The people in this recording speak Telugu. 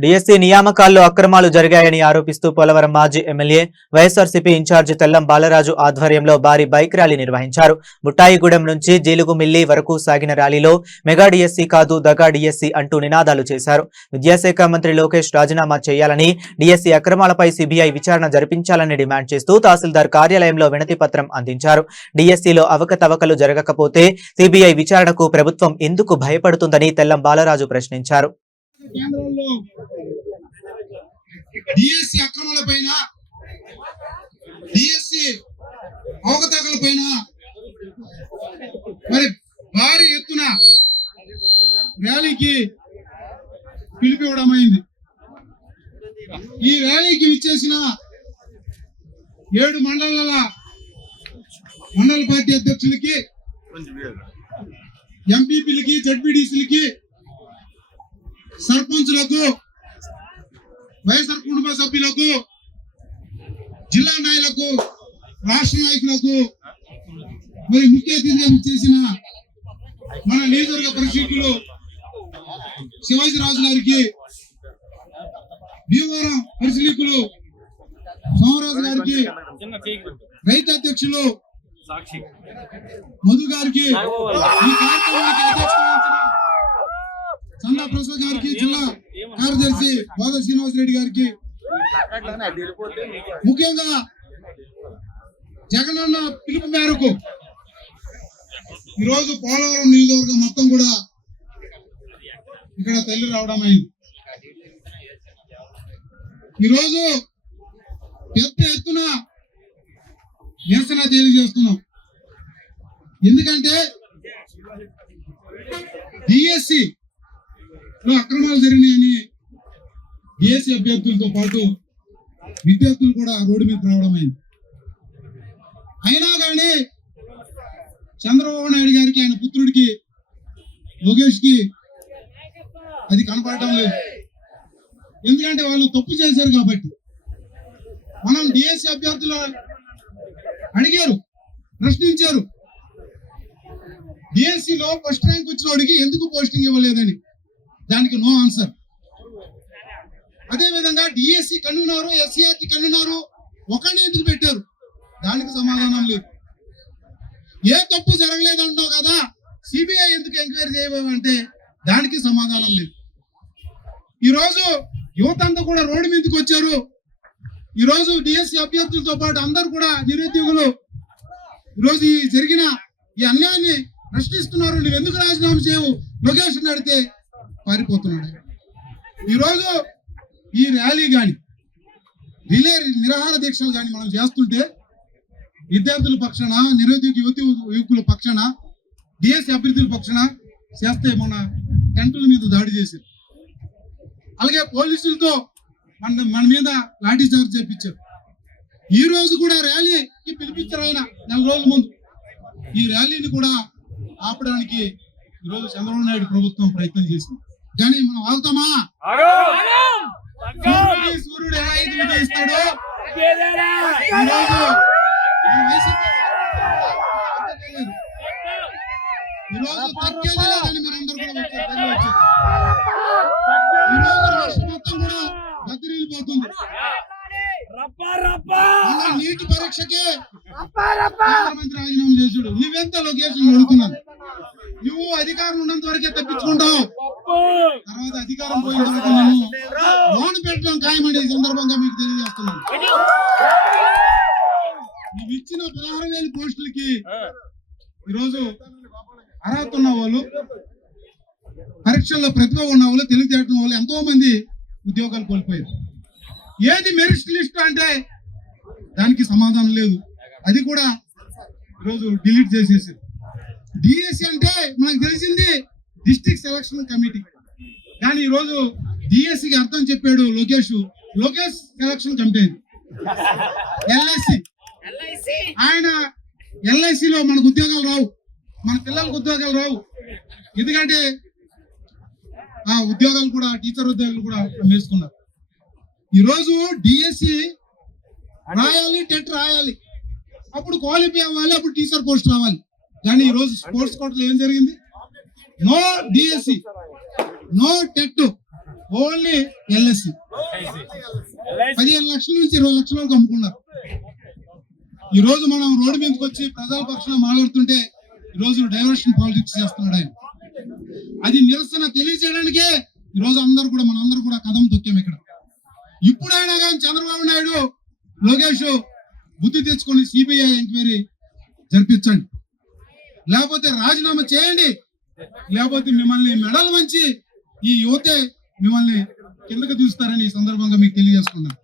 డిఎస్సీ నియామకాల్లో అక్రమాలు జరిగాయని ఆరోపిస్తూ పోలవరం మాజీ ఎమ్మెల్యే వైఎస్ఆర్సీపీ ఇన్ఛార్జి తెల్లం బాలరాజు ఆధ్వర్యంలో భారీ బైక్ ర్యాలీ నిర్వహించారు. బుట్టాయిగూడెం నుంచి జీలుగుమిల్లి వరకు సాగిన ర్యాలీలో మెగా డిఎస్సీ కాదు దగా డిఎస్సీ అంటూ నినాదాలు చేశారు. విద్యాశాఖ మంత్రి లోకేష్ రాజీనామా చేయాలని, డిఎస్సీ అక్రమాలపై సిబిఐ విచారణ జరిపించాలని డిమాండ్ చేస్తూ తహసీల్దార్ కార్యాలయంలో వినతి పత్రం అందించారు. డిఎస్సీలో అవకతవకలు జరగకపోతే సిబిఐ విచారణకు ప్రభుత్వం ఎందుకు భయపడుతుందని తెల్లం బాలరాజు ప్రశ్నించారు. కేంద్రంలో డిఎస్సి అక్రమాలపైన, డిఎస్సి అవకతవకలపైన మరి భారీ ఎత్తున ర్యాలీకి పిలిపివ్వడమైంది. ఈ ర్యాలీకి విచ్చేసిన 7 మండల పార్టీ అధ్యక్షులకి, ఎంపీపీలకి, జడ్పీడీసీలకి, సర్పంచులకు, వైఎస్ఆర్ కుటుంబ సభ్యులకు, జిల్లా నాయకులకు, రాష్ట్ర నాయకులకు, మరి ముఖ్య అతిథిగా చేసిన మన నియోజకవర్గ పరిశీలకులు శివాజీరాజు గారికి, భీమవరం పరిశీలకులు సోమరాజు గారికి, రైతు అధ్యక్షులు మధు గారికి, ఈ కార్యక్రమానికి అధ్యక్షత వహించిన చందా ప్రసాద్ గారికి, జిల్లా కార్యదర్శి బాద శ్రీనివాస్ రెడ్డి గారికి, ముఖ్యంగా జగనన్న పిలుపు మేరకు ఈరోజు పోలవరం నియోజకవర్గం మొత్తం కూడా ఇక్కడ తల్లి రావడం అయింది. ఈరోజు పెద్ద ఎత్తున నిరసన తెలియజేస్తున్నాం. ఎందుకంటే డిఎస్సి అక్రమాలు జరిగినాయని డిఎస్సి అభ్యర్థులతో పాటు విద్యార్థులు కూడా రోడ్డు మీద రావడం అయింది. అయినా కానీ చంద్రబాబు నాయుడు గారికి, ఆయన పుత్రుడికి లోకేష్ కి అది కనపడటం లేదు. ఎందుకంటే వాళ్ళు తప్పు చేశారు కాబట్టి. మనం డిఎస్సి అభ్యర్థులు అడిగారు, ప్రశ్నించారు, డిఎస్సిలో ఫస్ట్ ర్యాంక్ వచ్చిన వాడికి ఎందుకు పోస్టింగ్ ఇవ్వలేదని. దానికి నో ఆన్సర్. అదే విధంగా డిఎస్సి కన్నున్నారు, ఎస్సీఆర్టీ కన్నున్నారు, ఒకరిని ఎందుకు పెట్టారు, దానికి సమాధానం లేదు. ఏ తప్పు జరగలేదంటావు కదా, సిబిఐ ఎందుకు ఎంక్వైరీ చేయమంటే దానికి సమాధానం లేదు. ఈరోజు యువత అంతా కూడా రోడ్డు మీదకి వచ్చారు. ఈరోజు డిఎస్సి అభ్యర్థులతో పాటు అందరూ కూడా నిరుద్యోగులు ఈరోజు ఈ జరిగిన ఈ అన్యాయాన్ని ప్రశ్నిస్తున్నారు. నువ్వు ఎందుకు రాజీనామా చేయవు లొకేషన్ అడిగితే పారిపోతున్నాడు. ఈరోజు ఈ ర్యాలీ కానీ, రిలే నిరాహార దీక్షలు కానీ మనం చేస్తుంటే విద్యార్థుల పక్షాన, నిరుద్యోగ యువకుల పక్షాన, డిఎస్సి అభ్యర్థుల పక్షాన చేస్తే మన టెంటుల మీద దాడి చేశారు. అలాగే పోలీసులతో మన మీద లాఠీ చార్జ్ చేపించారు. ఈ రోజు కూడా ర్యాలీకి పిలిపించారు ఆయన 4 రోజుల ముందు. ఈ ర్యాలీని కూడా ఆపడానికి ఈరోజు చంద్రబాబు నాయుడు ప్రభుత్వం ప్రయత్నం చేసింది. కానీ మనం ఆగుతామా? సూర్యుడు ఎలా అయితే ఉదయిస్తాడో ఈరోజు తగ్గేది లేదని మనందరూ కూడా వచ్చారు. ఈరోజు రాష్ట్రం మొత్తం కూడా బతిరిల్లిపోతుంది. నీటి పరీక్షకే ముఖ్యమంత్రి రాజీనామా చేసాడు. నువ్వెంత లొకేషన్ అడుగుతున్నాను. నువ్వు అధికారం ఉన్నంత వరకే తప్పించుకుంటావు, తర్వాత అధికారం పోయిన తర్వాత నేను లోన్ పెట్టడం ఖాయమని ఈ సందర్భంగా మీకు తెలియజేస్తున్నాను. నువ్వు ఇచ్చిన 16,000 పోస్టులకి ఈరోజు అర్హత ఉన్న వాళ్ళు, పరీక్షల్లో ప్రతిభ ఉన్న వాళ్ళు, తెలివితేటం వాళ్ళు ఎంతో మంది ఉద్యోగాలు కోల్పోయారు. ఏది మెరిట్ లిస్ట్ అంటే దానికి సమాధానం లేదు. అది కూడా ఈరోజు డిలీట్ చేసేసారు. డిఎస్సి అంటే మనకు తెలిసింది డిస్ట్రిక్ట్ సెలక్షన్ కమిటీ. కానీ ఈరోజు డిఎస్సికి అర్థం చెప్పాడు లోకేష్ సెలక్షన్ కమిటీ, ఎల్ఐసి. ఆయన ఎల్ఐసిలో మనకు ఉద్యోగాలు రావు, మన పిల్లలకు ఉద్యోగాలు రావు. ఎందుకంటే ఆ ఉద్యోగాలు కూడా, టీచర్ ఉద్యోగాలు కూడా వేసుకున్నారు. ఈరోజు డిఎస్సి రాయాలి, టెట్ రాయాలి, అప్పుడు క్వాలిఫై అవ్వాలి, అప్పుడు టీచర్ పోస్ట్ రావాలి. కానీ ఈరోజు స్పోర్ట్స్ కోటలో ఏం జరిగింది? No DSC, no TET, only LSC 15 లక్షల నుంచి 20 లక్షల వరకు అమ్ముకున్నారు. ఈ రోజు మనం రోడ్డు మీదకి వచ్చి ప్రజల పక్షాన మాట్లాడుతుంటే ఈ రోజు డైవర్షన్ పాలిటిక్స్ చేస్తున్నాడు ఆయన. అది నిరసన తెలియజేయడానికే ఈ రోజు మనందరూ కూడా కదం తొక్కాం ఇక్కడ. ఇప్పుడైనా కానీ చంద్రబాబు నాయుడు, లోకేష్ బుద్ధి తెచ్చుకొని సిబిఐ ఎంక్వైరీ జరిపించండి, లేకపోతే రాజీనామా చేయండి, లేకపోతే మిమ్మల్ని మెడల్ వంచి ఈ యువతే మిమ్మల్ని కిందకు తీస్తారని ఈ సందర్భంగా మీకు తెలియజేసుకున్నాను.